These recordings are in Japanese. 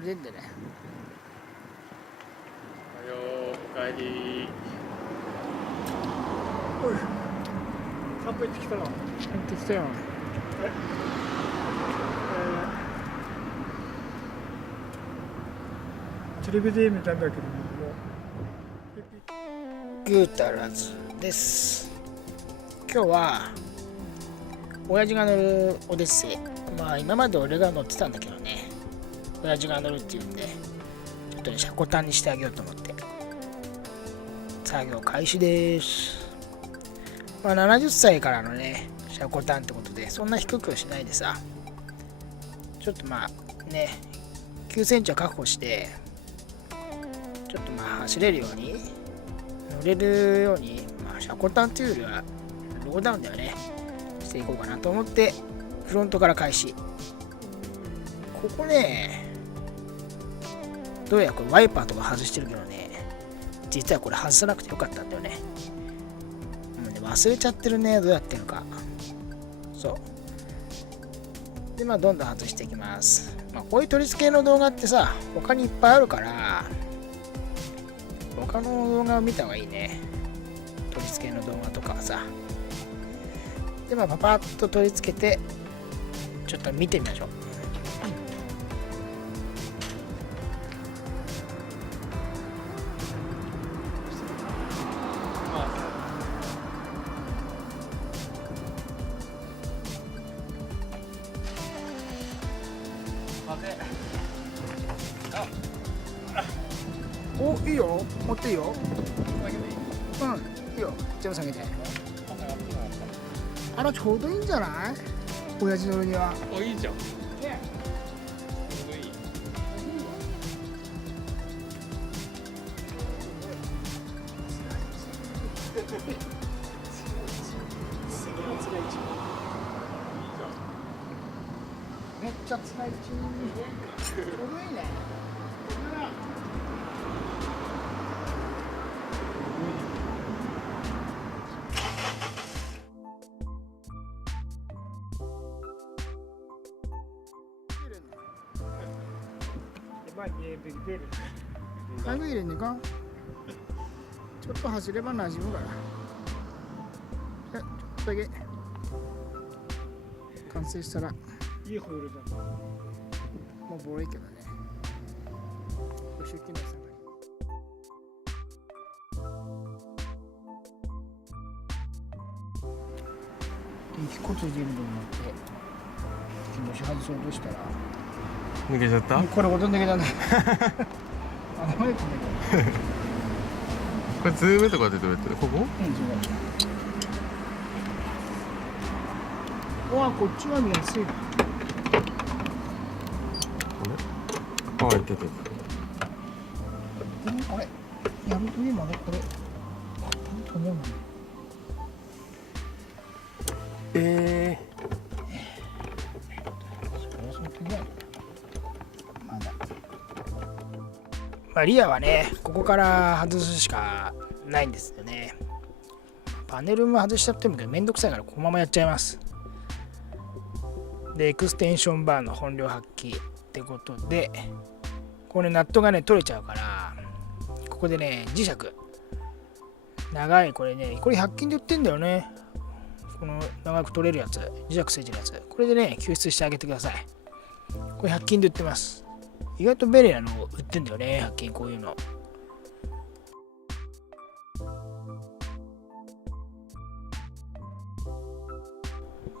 れでんでね。おはよう、おかえり。おい、散歩行ってきたな。帰ってきたよ。テレビで見たんだけども、グータラズです。今日は親父が乗るオデッセイ。まあ今まで俺が乗ってたんだけどね、親父が乗るっていうんでちょっとね、車庫端にしてあげようと思って作業開始です。まあ70歳からのね車庫端ってことで、そんな低くしないでさ、ちょっとまあね9センチは確保して、ちょっとまあ走れるように乗れるように、まあ車庫端というよりはローダウンだよねしていこうかなと思って、フロントから開始。ここね、どうやらこれワイパーとか外してるけどね、実はこれ外さなくてよかったんだよね。もうね忘れちゃってるね、どうやってるか。そうで、まあどんどん外していきます。まあこういう取り付けの動画ってさ、他にいっぱいあるから他の動画を見た方がいいね、取り付けの動画とかはさ。でまあパパッと取り付けてちょっと見てみましょう。お、いいよ、持っていいよ。うん、いいよ、全部下げて。あら、ちょうどいいんじゃない、親父乗るには。お、いいじゃん。ね、ちょうどいい。めっちゃ使い中。ちょうどいいね。だいぶ入れんねか。ちょっと走れば馴染むから。ちょっとだけ完成したらいいホイールだな。もうボロいけどね。ご出勤の下がり。電気骨全部になって気持ち外そうとしたら抜けちゃったこれほとんど抜けたね。あ、名前これ。これズームとかでどうやってここうん、そうだ。うわ、こっちは見やすいな。あ、いてて。あれ、やるといいまでこれ。あ、と思うの。その時はまだ。まあリアはね、ここから外すしかないんですよね。パネルも外しちゃってもめんどくさいからこのままやっちゃいます。でエクステンションバーの本領発揮ってことで、これナットがね取れちゃうから、ここでね磁石長い、これね、これ100均で売ってんだよね、この長く取れるやつ、磁石ついてるやつ。これでね救出してあげてください。これ100均で売ってます。意外とベレアの売ってんだよね、100均こういうの。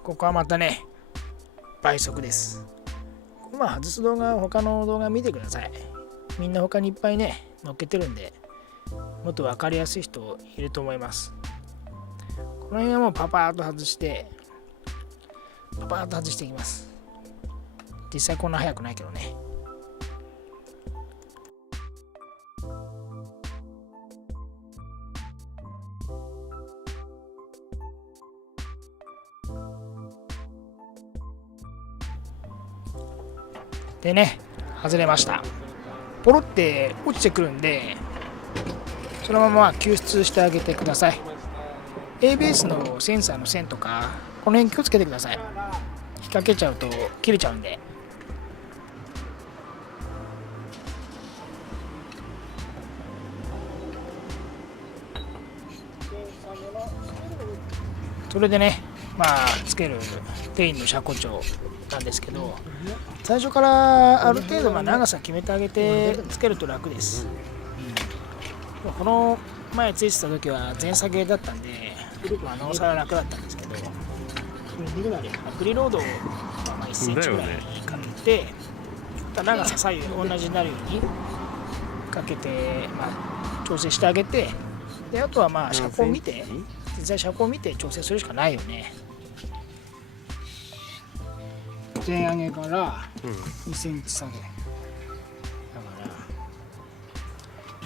ここはまたね倍速です。まあ外す動画は他の動画見てください。みんな他にいっぱいね載っけてるんで、もっと分かりやすい人いると思います。この辺はもうパパーっと外してパパーっと外していきます。実際こんな速くないけどね。でね、外れました。ポロって落ちてくるんで、そのまま救出してあげてください。ABS のセンサーの線とか、この辺気をつけてください。引っ掛けちゃうと切れちゃうんで。それでね、まあつけるペインの車高調なんですけど、最初からある程度まあ長さ決めてあげてつけると楽です。この前ついてた時は前下げだったんで、まあ、なおさら楽だったんですけど、アプリロードをまあ1センチぐらいにかけて、長さ左右同じになるようにかけて、まあ、調整してあげて、であとはまあ車高を見て、実際車高を見て調整するしかないよね。前上げから2センチ下げだから、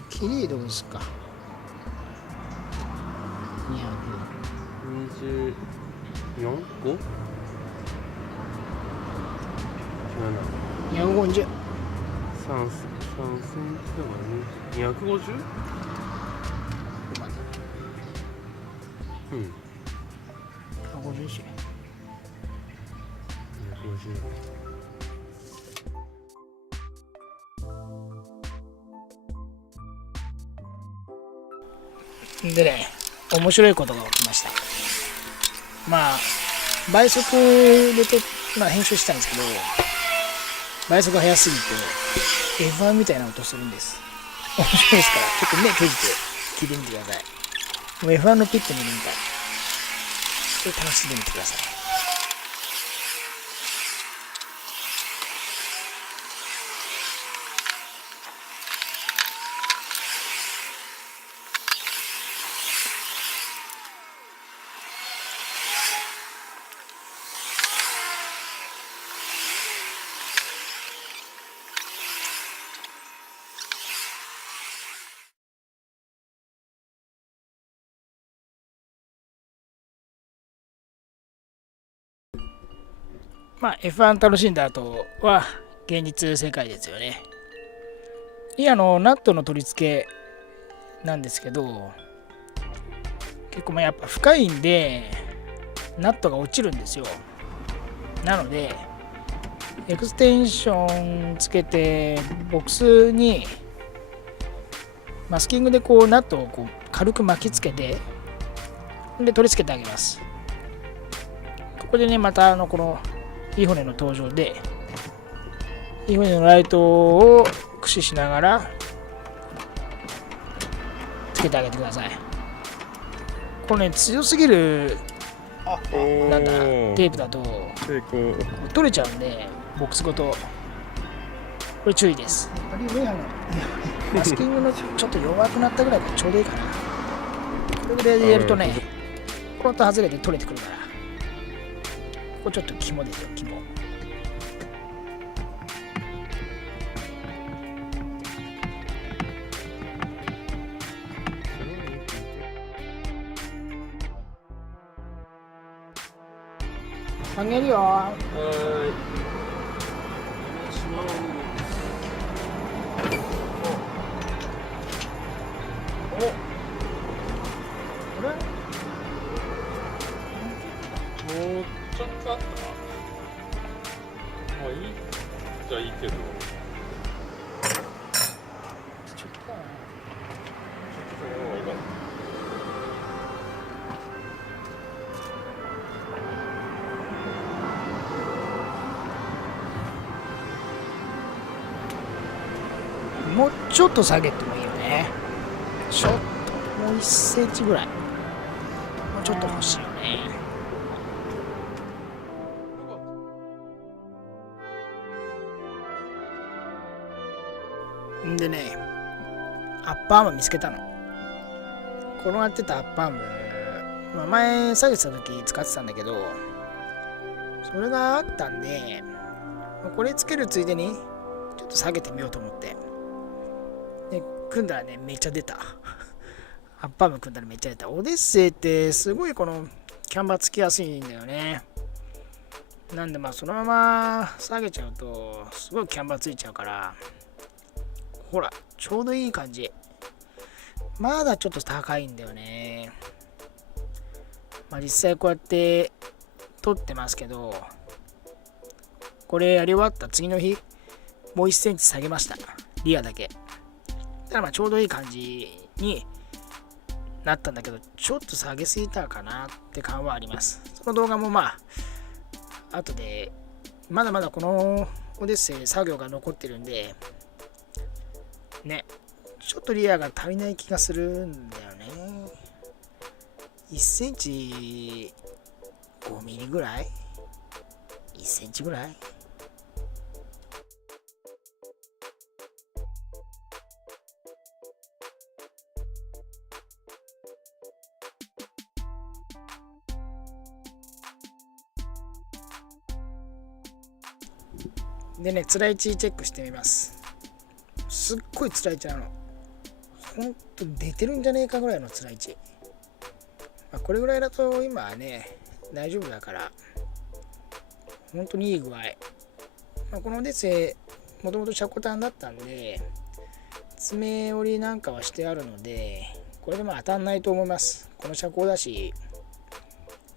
切りどうすか24？5？ 250 3センチだから250？うん。150しでね、面白いことが起きました。まあ倍速でまあ、編集したんですけど、倍速が速すぎて F1 みたいな音するんです。面白いですから、ちょっと目閉じて聞いてみてください。もう F1 のピット見るみたい。ちょっと楽しんでみてください。まあ F1 楽しんだ後は現実世界ですよね。ナットの取り付けなんですけど、結構まあやっぱ深いんでナットが落ちるんですよ。なのでエクステンションつけてボックスにマスキングでこうナットをこう軽く巻きつけて、で取り付けてあげます。ここでね、またこのいい骨の登場で、いい骨のライトを駆使しながらつけてあげてください。これね、強すぎるなんだテープだと取れちゃうんで、ボックスごとこれ注意です。マスキングのちょっと弱くなったぐらいでちょうどいいかな。これでやるとね、コロッと外れて取れてくるから、これちょっと肝ですよ、肝。あげるよ。もうちょっとあった。まあいいじゃいいけど。ちょっともうちょっと下げてもいいよね。ちょっともう1センチぐらい、もうちょっと欲しいよね。んでね、アッパーアーム見つけたの。転がってたアッパーアーム、まあ、前下げてた時使ってたんだけど、それがあったんで、これつけるついでにちょっと下げてみようと思って、で組んだらね、めっちゃ出た。アッパーアーム組んだらめっちゃ出た。オデッセイってすごいこのキャンバーつきやすいんだよね。なんでまあそのまま下げちゃうとすごいキャンバーついちゃうから、ほらちょうどいい感じ。まだちょっと高いんだよね。まあ実際こうやって撮ってますけど、これやり終わった次の日もう1センチ下げました、リアだけ。だからまあちょうどいい感じになったんだけど、ちょっと下げすぎたかなって感はあります。その動画もまあ、後で、まだまだこのオデッセイ作業が残ってるんで、ね、ちょっとリアが足りない気がするんだよね。1センチ5ミリぐらい ?1 センチぐらいでね、つらい値チェックしてみます。すっごいつらい値なの。ほんと出てるんじゃねえかぐらいのつらい値。これぐらいだと今はね、大丈夫だから、本当にいい具合。このオデッセイ、もともとシャコタンだったんで、爪折りなんかはしてあるので、これでも当たんないと思います。この車高だし、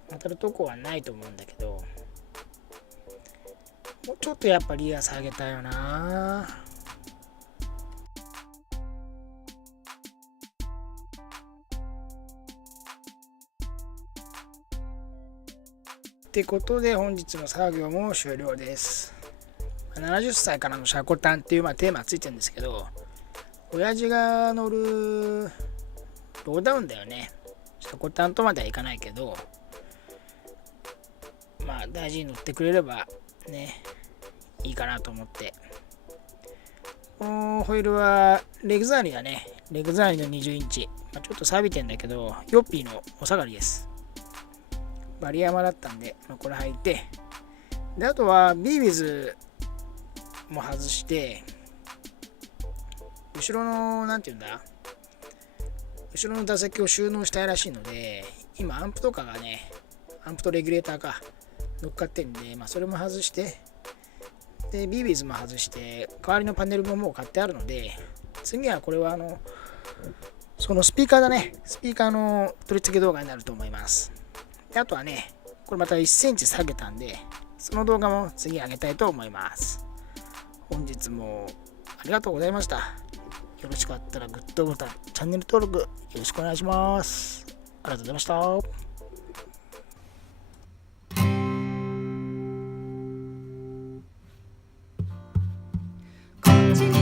当たるとこはないと思うんだけど、もうちょっとやっぱリア下げたよな。ってことで本日の作業も終了です。70歳からのシャコタンっていうテーマついてるんですけど、親父が乗るローダウンだよね。シャコタンとまではいかないけど、大事に乗ってくれればね、いいかなと思って。このホイールはレグザーリだね。レグザーリの20インチ。ちょっと錆びてんだけど、ヨッピーのお下がりです。バリアマだったんで、これ履いて、で、あとはビービズも外して、後ろの、なんていうんだ、後ろの打席を収納したいらしいので、今アンプとかがね、アンプとレギュレーターか乗っかってんで、それも外して、で、ビービーズも外して、代わりのパネルももう買ってあるので、次はこれはそのスピーカーだね。スピーカーの取り付け動画になると思います。で、あとはね、これまた1センチ下げたんで、その動画も次上げたいと思います。本日もありがとうございました。よろしかったらグッドボタン、チャンネル登録よろしくお願いします。ありがとうございました。こっち